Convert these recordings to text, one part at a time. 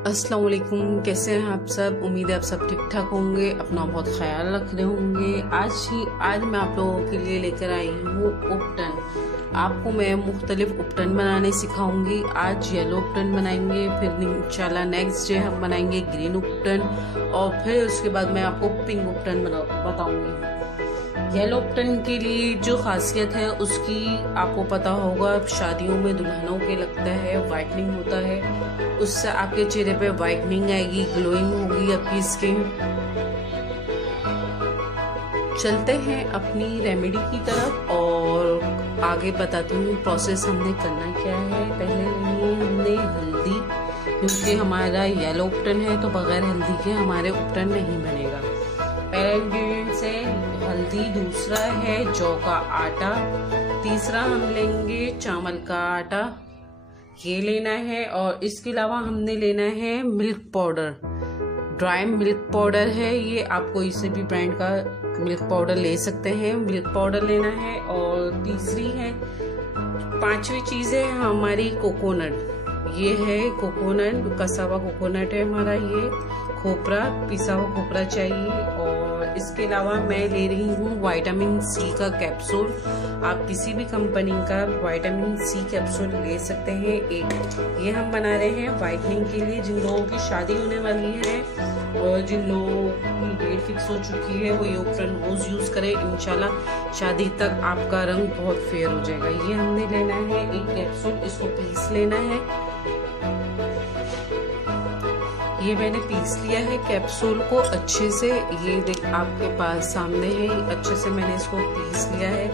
अस्सलाम वालेकुम, कैसे हैं आप सब। उम्मीद है आप सब ठीक ठाक होंगे, अपना बहुत ख्याल रख रहे होंगे। आज मैं आप लोगों के लिए लेकर आई हूँ उपटन। आपको मैं मुख्तलिफ उपटन बनाने सिखाऊंगी। आज येलो उपटन बनाएंगे, फिर इंशाल्लाह नेक्स्ट डे हम बनाएंगे ग्रीन उपटन, और फिर उसके बाद मैं आपको पिंक उपटन बताऊंगी। येलो उपटन के लिए जो खासियत है उसकी आपको पता होगा, शादियों में दुल्हनों के लगता है वाइटनिंग होता है, उससे आपके चेहरे पे वाइटनिंग आएगी, ग्लोइंग होगी आपकी स्किन। चलते हैं अपनी रेमेडी की तरफ और आगे बताती हूँ प्रोसेस हमने करना क्या है। पहले लेनी है हमने हल्दी, क्योंकि हमारा येलो उपटन है तो बगैर हल्दी के हमारे उपटन नहीं बनेगा। पहला इंग्रेडिएंट्स है हल्दी, दूसरा है जौ का आटा, तीसरा हम लेंगे चावल का आटा, ये लेना है। और इसके अलावा हमने लेना है milk powder, dry milk powder है ये, आप कोई से भी ब्रांड का मिल्क पाउडर ले सकते हैं, मिल्क पाउडर लेना है। और तीसरी है, पांचवी चीज है हमारी कोकोनट, ये है कोकोनट, कसा हुआ कोकोनट है हमारा, ये खोपरा, पिसा हुआ खोपरा चाहिए। और इसके अलावा मैं ले रही हूँ विटामिन सी का कैप्सूल, आप किसी भी कंपनी का विटामिन सी कैप्सूल ले सकते हैं एक। ये हम बना रहे हैं वाइटनिंग के लिए, जिन लोगों की शादी होने वाली है और जिन लोगों की डेट फिक्स हो चुकी है वो ये उपटन रोज यूज करें, इंशाल्लाह शादी तक आपका रंग बहुत फेयर हो जाएगा। ये हमने लेना है एक कैप्सूल, इसको पीस लेना है। ये मैंने पीस लिया है कैप्सूल को अच्छे से, ये देख आपके पास सामने है, अच्छे से मैंने इसको पीस लिया है।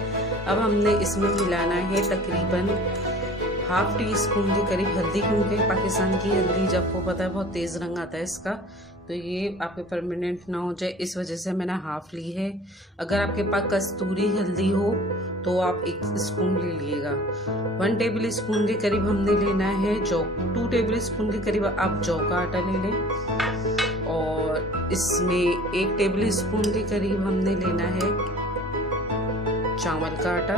अब हमने इसमें मिलाना है तकरीबन हाफ टी स्पून के करीब हल्दी, क्योंकि पाकिस्तान की हल्दी जब को पता है बहुत तेज रंग आता है इसका, तो ये आपके परमानेंट ना हो जाए, इस वजह से मैंने हाफ ली है। अगर आपके पास कस्तूरी हल्दी हो तो आप 1 स्पून ले लीजिएगा। 1 टेबल स्पून के करीब हमने लेना है जौ, 2 टेबल स्पून के करीब आप जौ का आटा ले लें। और इसमें 1 टेबल स्पून के करीब हमने लेना है चावल का आटा,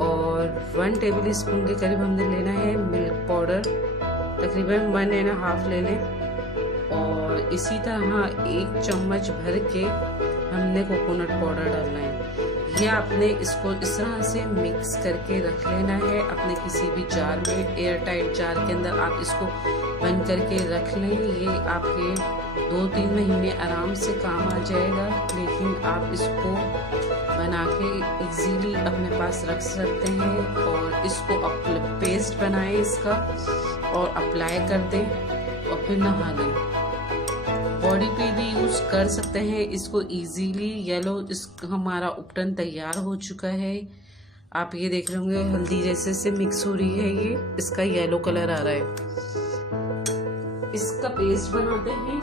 और 1 टेबल स्पून के करीब हमने लेना है मिल्क पाउडर, तकरीबन 1.5 ले लें। और इसी तरह 1 चम्मच भर के हमने कोकोनट पाउडर डालना है। ये आपने इसको इस तरह से मिक्स करके रख लेना है अपने किसी भी जार में, एयर टाइट जार के अंदर आप इसको बंद करके रख लें। ये आपके 2-3 महीने आराम से काम आ जाएगा, लेकिन आप इसको बना के इजीली अपने पास रख सकते हैं। और इसको पेस्ट बनाएं इसका और अप्लाई कर दें और फिर नहा लें। बॉडी पे भी यूज कर सकते हैं इसको इजीली। येलो हमारा उपटन तैयार हो चुका है, आप ये देख रहे होंगे हल्दी जैसे से मिक्स हो रही है, ये इसका येलो कलर आ रहा है। इसका पेस्ट बनाते हैं।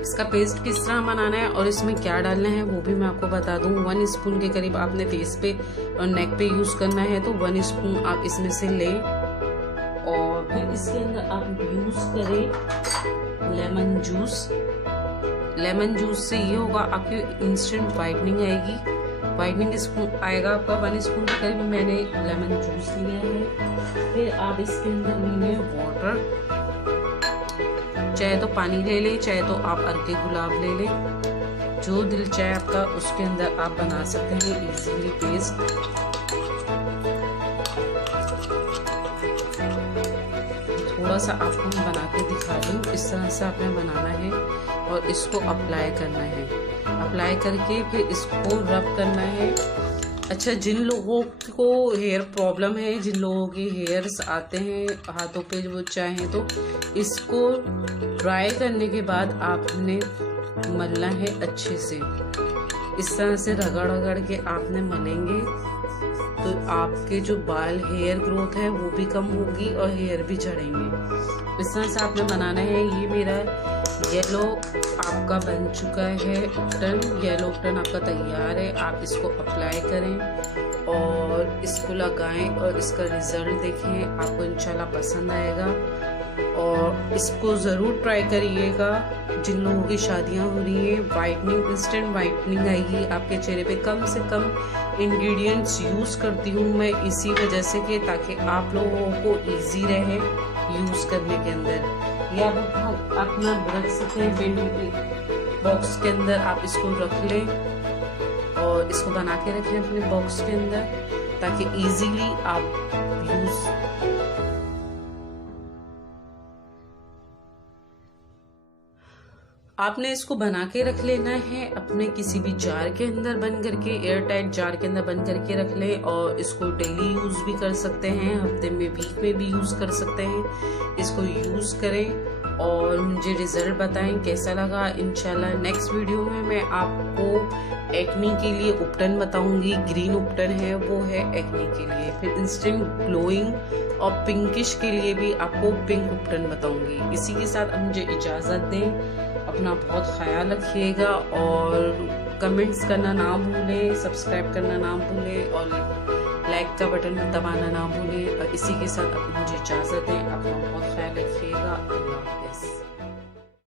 इसका पेस्ट किस तरह बनाना है और इसमें क्या डालना है वो भी मैं आपको बता दूं। 1 स्पून के करीब आपने फेस पे और नेक पे यूज करना है, तो 1 स्पून आप इसमें से लें। और फिर इसके अंदर आप यूज करें लेमन जूस। लेमन जूस से ये होगा आपकी इंस्टेंट वाइटनिंग आएगी, वाइटनिंग स्पून आएगा आपका। 1 स्पून के करीब मैंने लेमन जूस लिया है। फिर आप इसके अंदर लेंगे वाटर, चाहे तो पानी ले लें, चाहे तो आप अर्के गुलाब ले लें, जो दिल चाहे आपका उसके अंदर आप बना सकते हैं इजीली पेस्ट। थोड़ा सा आपको मैं बना के दिखा दूँ, इस तरह से आपने बनाना है और इसको अप्लाई करना है। अप्लाई करके फिर इसको रब करना है। अच्छा, जिन लोगों को हेयर प्रॉब्लम है, जिन लोगों के हेयर्स आते हैं हाथों पे वो चाहें तो इसको ड्राई करने के बाद आपने मलना है अच्छे से, इस तरह से रगड़ रगड़ के आपने मलेंगे तो आपके जो बाल हेयर ग्रोथ है वो भी कम होगी और हेयर भी झड़ेंगे। इस तरह से आपने बनाना है। ये मेरा येलो आपका बन चुका है उपटन, येलो उपटन आपका तैयार है। आप इसको अप्लाई करें और इसको लगाएं और इसका रिजल्ट देखें, आपको इंशाल्लाह पसंद आएगा। और इसको ज़रूर ट्राई करिएगा। जिन लोगों की शादियां हो रही हैं, वाइटनिंग, इंस्टेंट वाइटनिंग आएगी आपके चेहरे पे। कम से कम इंग्रेडिएंट्स यूज़ करती हूँ मैं इसी वजह से कि ताकि आप लोगों को इजी रहे यूज़ करने के अंदर। या आप अपना रख सकते हैं पेंट बॉक्स के अंदर, आप इसको रख लें और इसको बना के रखें अपने बॉक्स के अंदर ताकि इजीली आप यूज़। आपने इसको बना के रख लेना है अपने किसी भी जार के अंदर बंद करके, एयर टाइट जार के अंदर बंद करके रख लें। और इसको डेली यूज़ भी कर सकते हैं, हफ्ते में, वीक में भी यूज़ कर सकते हैं। इसको यूज़ करें और मुझे रिजल्ट बताएं कैसा लगा। इंशाल्लाह नेक्स्ट वीडियो में मैं आपको एक्नी के लिए उपटन बताऊंगी। ग्रीन उपटन है वो है एक्नी के लिए। फिर इंस्टेंट ग्लोइंग और पिंकिश के लिए भी आपको पिंक उपटन बताऊंगी। इसी के साथ अब मुझे इजाज़त दें। अपना बहुत ख्याल रखिएगा और कमेंट्स करना ना भूलें, सब्सक्राइब करना ना भूलें और लाइक का बटन दबाना ना भूलें। और इसी के साथ अब मुझे इजाज़त दें। अपना बहुत ख्याल रखिएगा। अल्लाह हाफ़िज़।